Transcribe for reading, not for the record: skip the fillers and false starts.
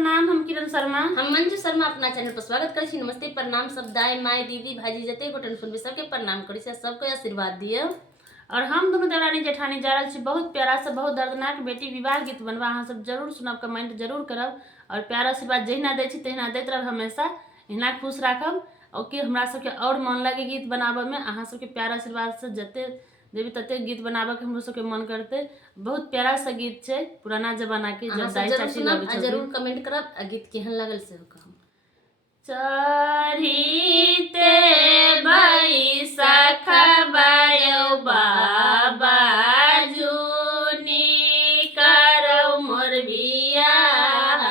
प्रणाम। हम किरण शर्मा, हम मंजू शर्मा अपना चैनल पर स्वागत करै छी। नमस्ते प्रणाम सब दाई माई दीदी भाजी जते गोटन सुनबे सबके प्रणाम करै छी, सबके आशीर्वाद दियो। और हम दोनों देवरानी जेठानी जा रहे छी बहुत प्यारा से बहुत दर्दनाक बेटी विवाह गीत बनवा। अहाँ सब जरूर सुनब, कमेंट जरूर करब और प्यार आशीर्वाद जहिना दै छी तहिना दैत रहब, हमेशा एहिना खुश राखब। और कि हमरा सबके और मन लगे गीत बनाबे में, अहाँ सबके प्यार आशीर्वाद से जते देवी तते गीत बनाबे के हमरो सबके मन करते। बहुत प्यारा सा गीत छै, पुराना जमाना के, जब दाई जरूर चाची सुनब गाबै आ छथिन। जरूर कमेंट करब आ गीत केहन लागल से कहब। चढ़ीते बैसख बायो बाबा जुनी करौ मोर बियाह,